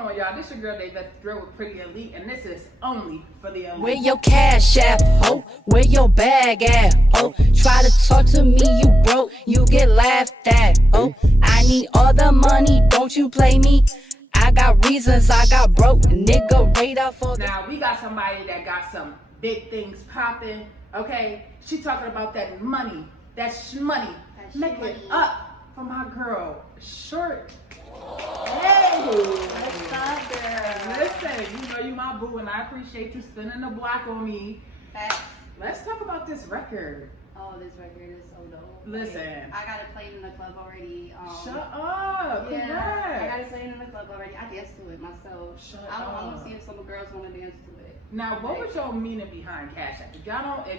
going on, y'all? This your girl, Dave, at the Thrill with Pretty Elite, and this is only for the elite. Where your cash at, ho? Where your bag at, ho? Try to talk to me, you broke, you get laughed at, ho? I need all the money, don't you play me? I got reasons, I got broke, nigga radar for the... Now, we got somebody that got some big things popping, okay? She talking about that money, that shmoney. Make it up for my girl, Short. Hey! What's up, girl? Listen, you know you my boo, and I appreciate you spinning the block on me. Facts. Let's talk about this record. Oh, this record is so dope. Listen. I got it played in the club already. Shut up. Yeah, Congrats. I got it played in the club already. I danced to it myself. Shut I up. want to see if some girls want to dance to it. Now, what was your meaning behind Cash App? If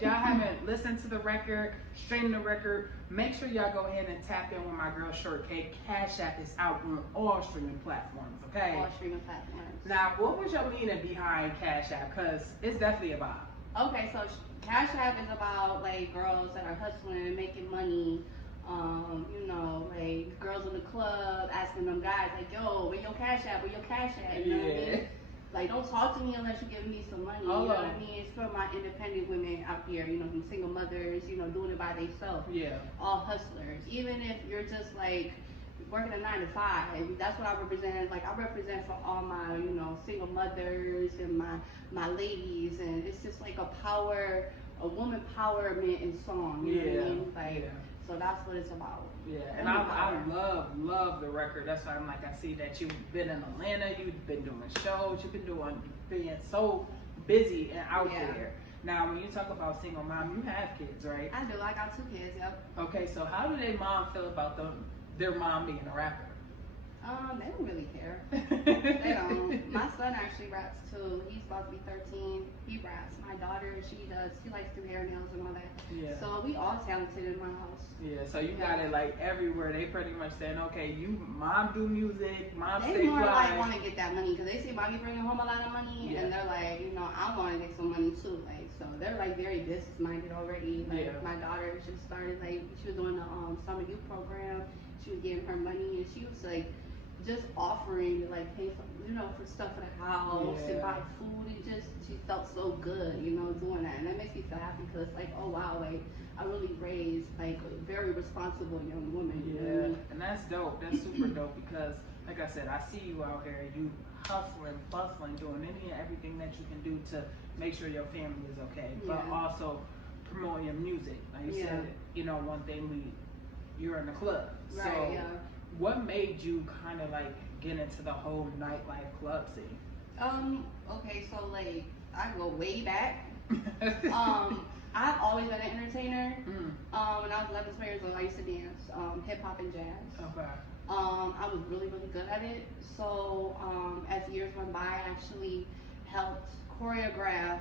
y'all haven't listened to the record, streamed the record, make sure y'all go ahead and tap in with my girl Shortcakee. Cash App is out on all streaming platforms, okay? All streaming platforms. Now, what was your meaning behind Cash App? Because it's definitely about. Okay, so Cash App is about like girls that are hustling, making money. You know, like girls in the club asking them guys like, "Yo, where your Cash App? Where your Cash App?" You know what I mean? Like, don't talk to me unless you give me some money. You know what I mean? It's for my independent women out here. You know, some single mothers. You know, doing it by themselves. Yeah. All hustlers. Even if you're just like working a 9 to 5, that's what I represent. Like, I represent for all my, you know, single mothers and my ladies, and it's just like a woman empowerment in song. You know what I mean? Like, so that's what it's about. Yeah, and I love the record. That's why I'm like, I see that you've been in Atlanta, you've been doing shows, you've been being so busy and out there. Now, when you talk about single mom, you have kids, right? I do. I got 2 kids. Yep. Okay, so how do their mom feel about their mom being a rapper? They don't really care. They don't. My son actually raps too. He's about to be 13. He raps. My daughter, she likes to do hair, nails, and all that. Yeah. So we all talented in my house. Yeah. So you got it like everywhere. They pretty much saying, okay, mom do music, mom stay fly. They more like want to get that money because they see mommy bringing home a lot of money, and they're like, you know, I want to make some money too. Like, so they're like very business minded already. Like my daughter just started she was doing the summer youth program. She was getting her money, and she was like just offering to like pay for, you know, for stuff for the house and buy food, and just she felt so good, you know, doing that, and that makes me feel happy because like, oh wow, like I really raised like a very responsible young woman. You know what I mean? And that's dope. That's super dope because, like I said, I see you out here, you hustling, bustling, doing any and everything that you can do to make sure your family is okay, but also promoting your music. Like you said, you know, one thing you're in the club, right? So what made you kind of like get into the whole nightlife club scene? Okay, so like I go way back. I've always been an entertainer. When I was 11, 12 years old, I used to dance hip hop and jazz. Okay. I was really good at it. So as years went by, I actually helped choreograph.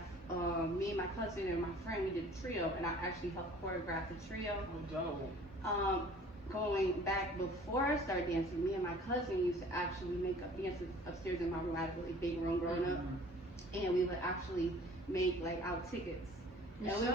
Me and my cousin and my friend, we did a trio, and I actually helped choreograph the trio. Oh, dope. Going back before I started dancing, me and my cousin used to actually make up dances upstairs in my room. I had a really big room growing up, and we would actually make like our tickets. And we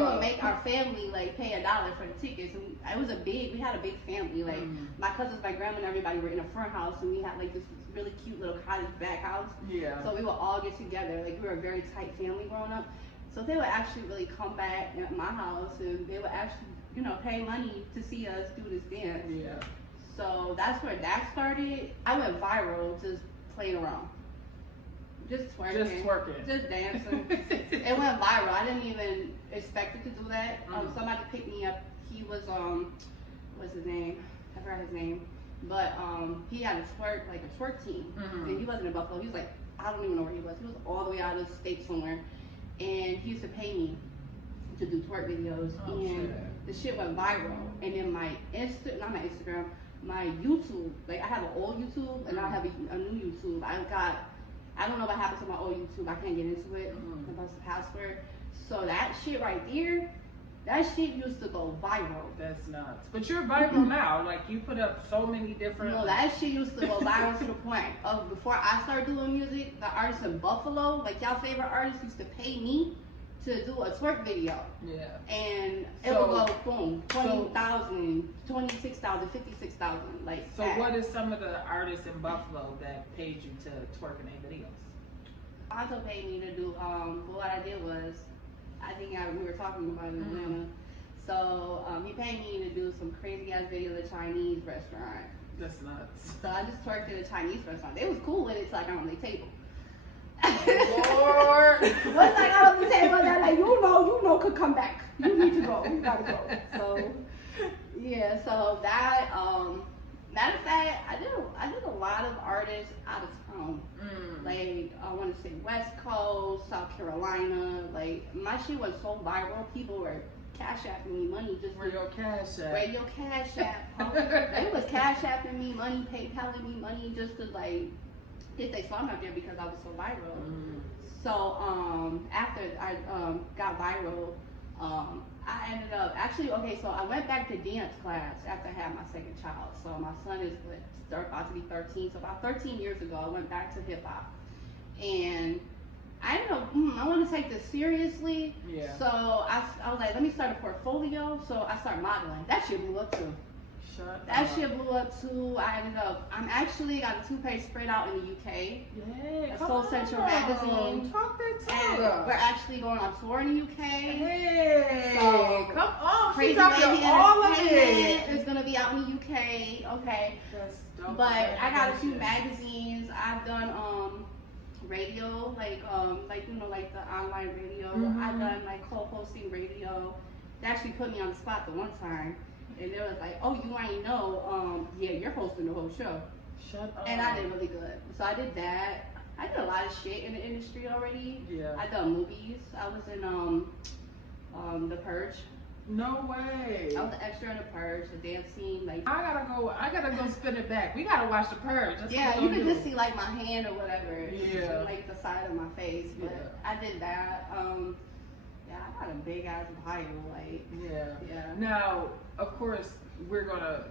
would make our family like pay $1 for the tickets. And we had a big family. Like my cousins, my grandma, and everybody were in a front house, and we had like this really cute little cottage back house. Yeah. So we would all get together. Like we were a very tight family growing up. So they would actually really come back at my house, and they would actually, you know, pay money to see us do this dance. Yeah. So that's where that started. I went viral just playing around. Just twerking. Just dancing. It went viral. I didn't even expect it to do that. Somebody picked me up. He was, what's his name? I forgot his name. But he had a twerk team. And he wasn't in Buffalo. He was like, I don't even know where he was. He was all the way out of the state somewhere. And he used to pay me to do twerk videos. The shit went viral. And then my Instagram, my YouTube, like I have an old YouTube and I have a new YouTube. I don't know what happened to my old YouTube. I can't get into it. That's the password. So that shit right there, that shit used to go viral. That's nuts. But you're viral now. Like you put up so many different. No, that shit used to go viral to the point of before I started doing music, the artists in Buffalo, like y'all favorite artists, used to pay me to do a twerk video. Yeah. And it would go boom, 20,000, 26,000, 56,000. Like, so what is some of the artists in Buffalo that paid you to twerk in their videos? Also paid me to do, what I did was, I think we were talking about in Atlanta. So he paid me to do some crazy ass video at a Chinese restaurant. That's nuts. So I just twerked at a Chinese restaurant. They was cool with it, so I got on their table. Lord. Once I got on the table, they're like, you know, could come back. You need to go. You gotta go. So yeah, so that matter of fact, I did a lot of artists out of town. Like I want to say West Coast, South Carolina. Like my shit was so viral, people were cash apping me money just Radio Cash App. Radio Cash App. They was cash apping me money, PayPaling me money just to like get their song out there because I was so viral. So after I got viral, I ended up so I went back to dance class after I had my second child. So my son is about to be 13. So about 13 years ago, I went back to hip hop, and I ended up, I want to take this seriously. Yeah. So I was like, let me start a portfolio. So I started modeling. That shit blew up too. Shit blew up too. I'm actually got a 2-page spread out in the UK. Yeah, Soul Central magazine. Talk that and we're actually going on tour in the UK. Hey, so come on. Crazy Baby all of it is gonna be out in the UK. Okay. That's dope. But I got a few magazines. I've done radio, like the online radio. I've done like co-hosting radio. They actually put me on the spot the one time. And they was like, oh, you ain't know, yeah, you're hosting the whole show. Shut up. And I did really good. So I did that. I did a lot of shit in the industry already. Yeah. I done movies. I was in The Purge. No way. I was an extra in The Purge, the dance scene. Like I gotta go spin it back. We gotta watch The Purge. That's yeah, you can just see like my hand or whatever. Yeah. Like the side of my face. But I did that. Yeah, I got a big ass bio, like. Yeah. Now, of course, we're gonna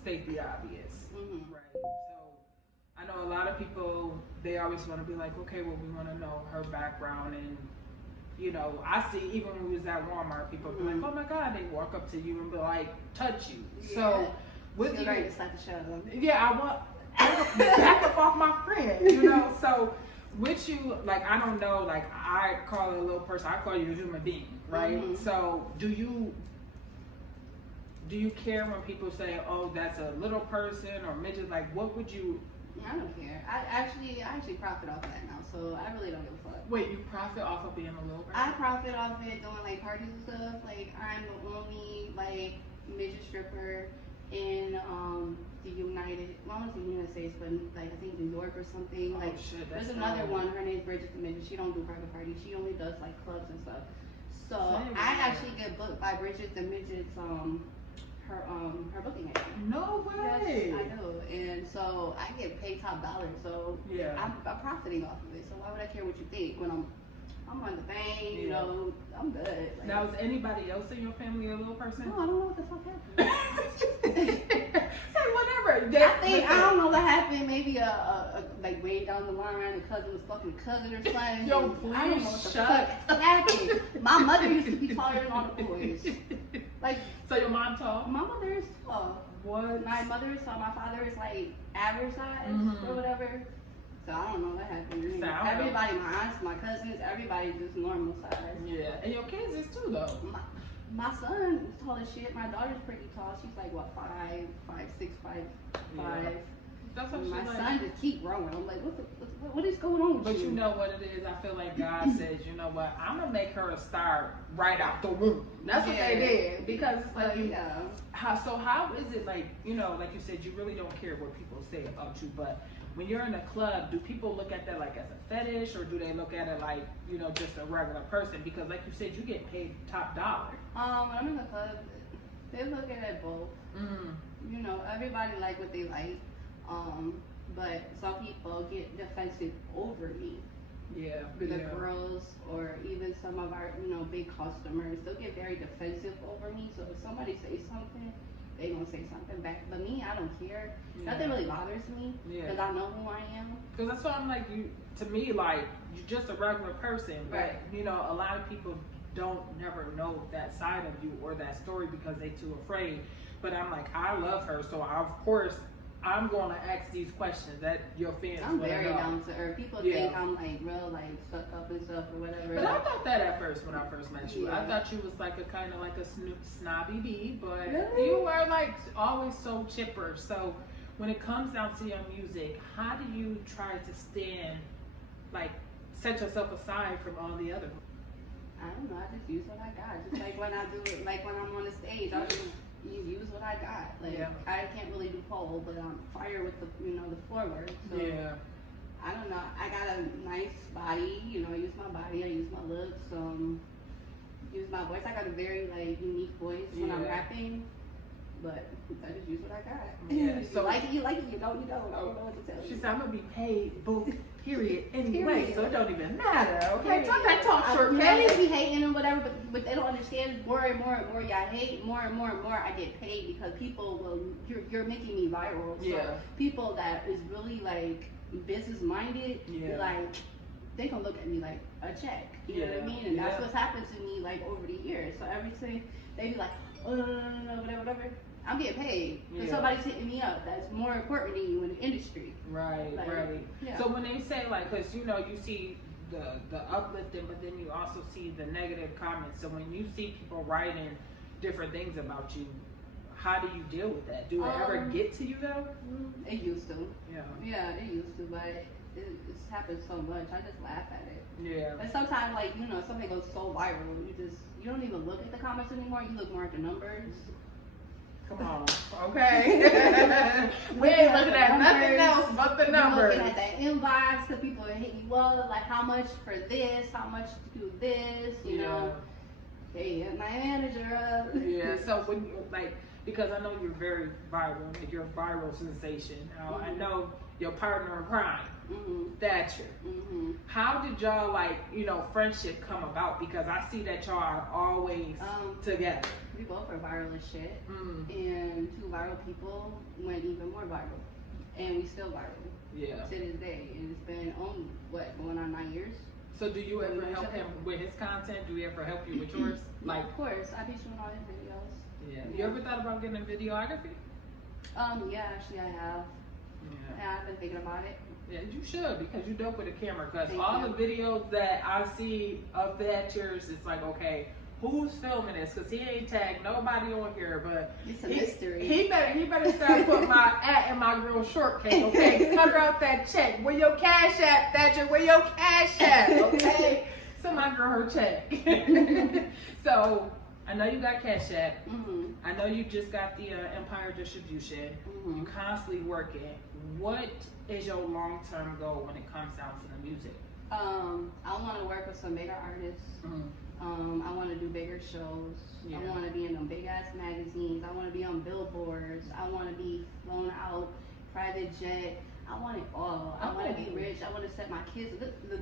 state the obvious, right? So, I know a lot of people, they always want to be like, okay, well, we want to know her background, and you know, I see even when we was at Walmart, people be like, oh my God, they walk up to you and be like, touch you. Yeah. So, with you, ready to slap the shit out of them. Yeah, I want back up off my friend, you know. So. With you, like, I don't know, like, I call it a little person, I call you a human being, right? So, do you care when people say, oh, that's a little person or midget? Like, what would you? I don't care. I actually profit off of that now, so I really don't give a fuck. Wait, you profit off of being a little person? I profit off of it doing, like, parties and stuff. Like, I'm the only, like, midget stripper in the United States, but like I think New York or something. Oh, like shit, there's another one. Her name's Bridget the Midget. She don't do private parties. She only does like clubs and stuff. So I actually get booked by Bridget the Midget's her booking agent. No way. Yes, I do, and so I get paid top dollar. So yeah, I'm profiting off of it. So why would I care what you think when I'm on the thing, you know, I'm good. Like, now, is anybody else in your family a little person? No, I don't know what the fuck happened. Say whatever. I don't know what happened. Maybe like way down the line, a cousin was fucking cousin or something. Yo, please I don't know what the fuck happened. My mother used to be taller than all the boys. Like, so your mom tall? My mother is tall. What? My mother is tall. My father is like average size or whatever. So I don't know what happened. So everybody, my aunts, my cousins, everybody just normal size. Yeah, and your kids is too though. My son is tall as shit. My daughter's pretty tall. She's like what, 5'6", 5'5". Yeah. That's what my son just keep growing. I'm like, what is going on with you? But you know what it is? I feel like God says, you know what? I'm gonna make her a star right out the womb. That's what they did, because it's like, how is it like, you know, like you said, you really don't care what people say about you, but when you're in a club, do people look at that like as a fetish, or do they look at it like, you know, just a regular person? Because like you said, you get paid top dollar. When I'm in the club, they look at it both. You know, everybody like what they like. But some people get defensive over me. Yeah. The girls, or even some of our, you know, big customers, they'll get very defensive over me. So if somebody says something, they gonna say something back. But me, I don't care. Yeah. Nothing really bothers me because I know who I am. Because that's why I'm like, to me, like, you're just a regular person. But, Right. you know, a lot of people don't never know that side of you or that story because they too afraid. But I'm like, I love her, so of course I'm going to ask these questions that your fans I'm wanna very know. down to earth. People think I'm like real, like stuck up and stuff or whatever. But I thought that at first when I first met you. Yeah. I thought you was like a kind of like a snobby bee, but Really? you were like always so chipper. So when it comes down to your music, how do you try to stand, like, set yourself aside from all the other? I don't know. I just use what I got. Just like when I do it, like when I'm on the stage, I just use what I got. Like I can't really do pole, but I'm fire with the the forward. So I don't know. I got a nice body. I use my body. I use my looks. Use my voice. I got a very like unique voice when I'm rapping. But I just use what I got. Yeah. So like it, you like it. You don't. I don't know what to tell you. She said, I'm gonna be paid, boo, period, anyway, Period. so it don't even matter, okay? Period. Talk that talk, Shortcakee. They be hating and whatever, but they don't understand. More and more and more y'all hate, more and more and more I get paid because people will, you're making me viral. So people that is really like business minded, like they gonna look at me like a check. You know what I mean? And that's what's happened to me like over the years. So everything they be like, oh no, whatever. I'm getting paid. And somebody's hitting me up that's more important than you in the industry. Right, like, right. Yeah. So when they say like, cause you see the uplifting, but then you also see the negative comments. So when you see people writing different things about you, how do you deal with that? Do it ever get to you though? It used to. Yeah, it used to, but it's happened so much. I just laugh at it. Yeah. And sometimes, like, something goes so viral, you don't even look at the comments anymore. You look more at the numbers. Come on, okay. We ain't looking at nothing else but the numbers. You're looking at that inbox because people are hitting you up, like how much for this, how much to do this, you know. Hey, hit my manager up. Yeah, so when because I know you're very viral, like you're a viral sensation. Now I know your partner in crime, Thatcher. How did y'all friendship come about? Because I see that y'all are always together. We both are viral as shit, and two viral people went even more viral, and we still viral. Yeah. To this day, and it's been going on 9 years. So do you ever help him with his content? Do he ever help you with yours? Like, of course, I be shooting all his videos. Yeah. You ever thought about getting a videography? Yeah, actually I have. Yeah, I've been thinking about it. Yeah, you should because you're dope with a camera. Because all the videos that I see of Thatcher's, it's like, okay, who's filming this? Because he ain't tagged nobody on here, but it's a mystery. He better start putting my at in my girl Shortcakee, okay? Cover out that check. Where your cash at, Thatcher? Where your cash at? Okay, send my girl her check. So I know you got Cash App. I know you just got the Empire distribution. You're constantly working. What is your long-term goal when it comes down to the music? I want to work with some bigger artists. I want to do bigger shows. I want to be in them big ass magazines. I want to be on billboards. I want to be flown out, private jet. I want it all. I want to be rich. I want to set my kids.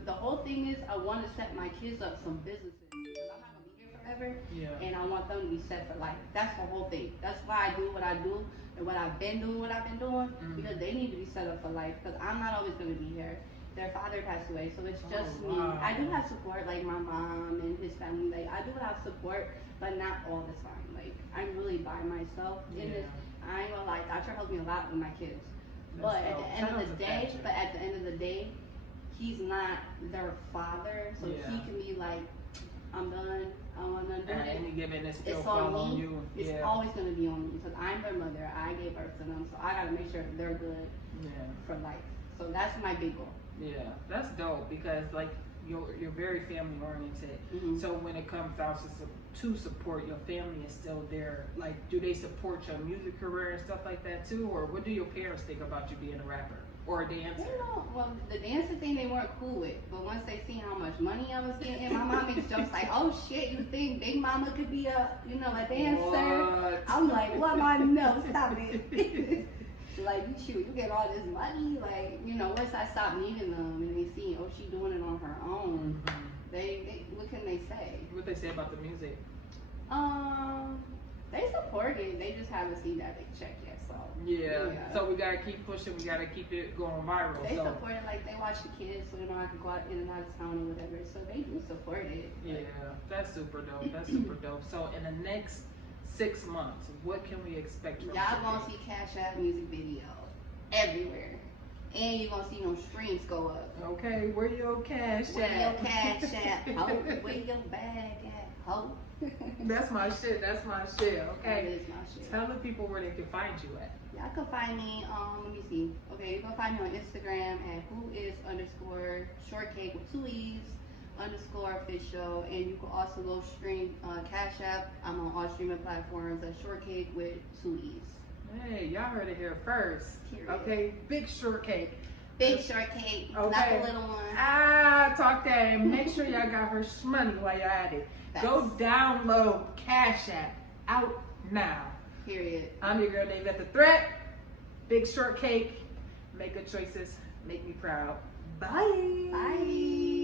The whole thing is I want to set my kids up some businesses because I'm not gonna be here forever. And I want them to be set for life. That's the whole thing. That's why I do what I do and what I've been doing. Because they need to be set up for life. Because I'm not always gonna be here. Their father passed away, so it's just me. I do have support, like my mom and his family. Like I do have support, but not all the time. Like I'm really by myself in this. I ain't gonna lie, Thatcher helped me a lot with my kids. But at the end of the day, he's not their father, so he can be like, I'm done. I want to do it. It's on me. It's always gonna be on me because I'm their mother. I gave birth to them, so I gotta make sure they're good for life. So that's my big goal. Yeah, that's dope because you're very family oriented. So when it comes down to support, your family is still there. Like, do they support your music career and stuff like that too, or what do your parents think about you being a rapper or a dancer? Well, the dancing thing they weren't cool with, but once they see how much money I was getting, my mom makes jokes like, "Oh shit, you think Big Mama could be a dancer?" What? I'm like, "What? No, stop it." Like, you get all this money, like, once I stop needing them and they see, oh, she doing it on her own, they what can they say? What they say about the music? They support it. They just haven't seen that big check yet. So yeah. So we gotta keep pushing. We gotta keep it going viral. They so. support it. Like they watch the kids, so they don't have to go out in and out of town or whatever. So they do support it. Yeah, that's super dope. That's super dope. So in the next 6 months, what can we expect from y'all gonna see Cash App music videos everywhere, and you're gonna see them streams go up. Okay, where your cash at? Where your cash at? Ho? Where your bag at? Ho? That's my shit. That's my shit. That Okay. is my shit. Tell the people where they can find you at. Y'all can find me, let me see. Okay, you can find me on Instagram at whois_shortcake with 2 E's _official, and you can also go stream Cash App. I'm on all streaming platforms at Shortcake with 2 E's. Hey, y'all heard it here first. Period. Okay, big shortcake. Big Shortcake, not Okay. the little one. Talk that and make sure y'all got her shmoney while you're at it. Go download Cash App out now. Period. I'm your girl Dave at the Threat. Big Shortcake. Make good choices. Make me proud. Bye. Bye.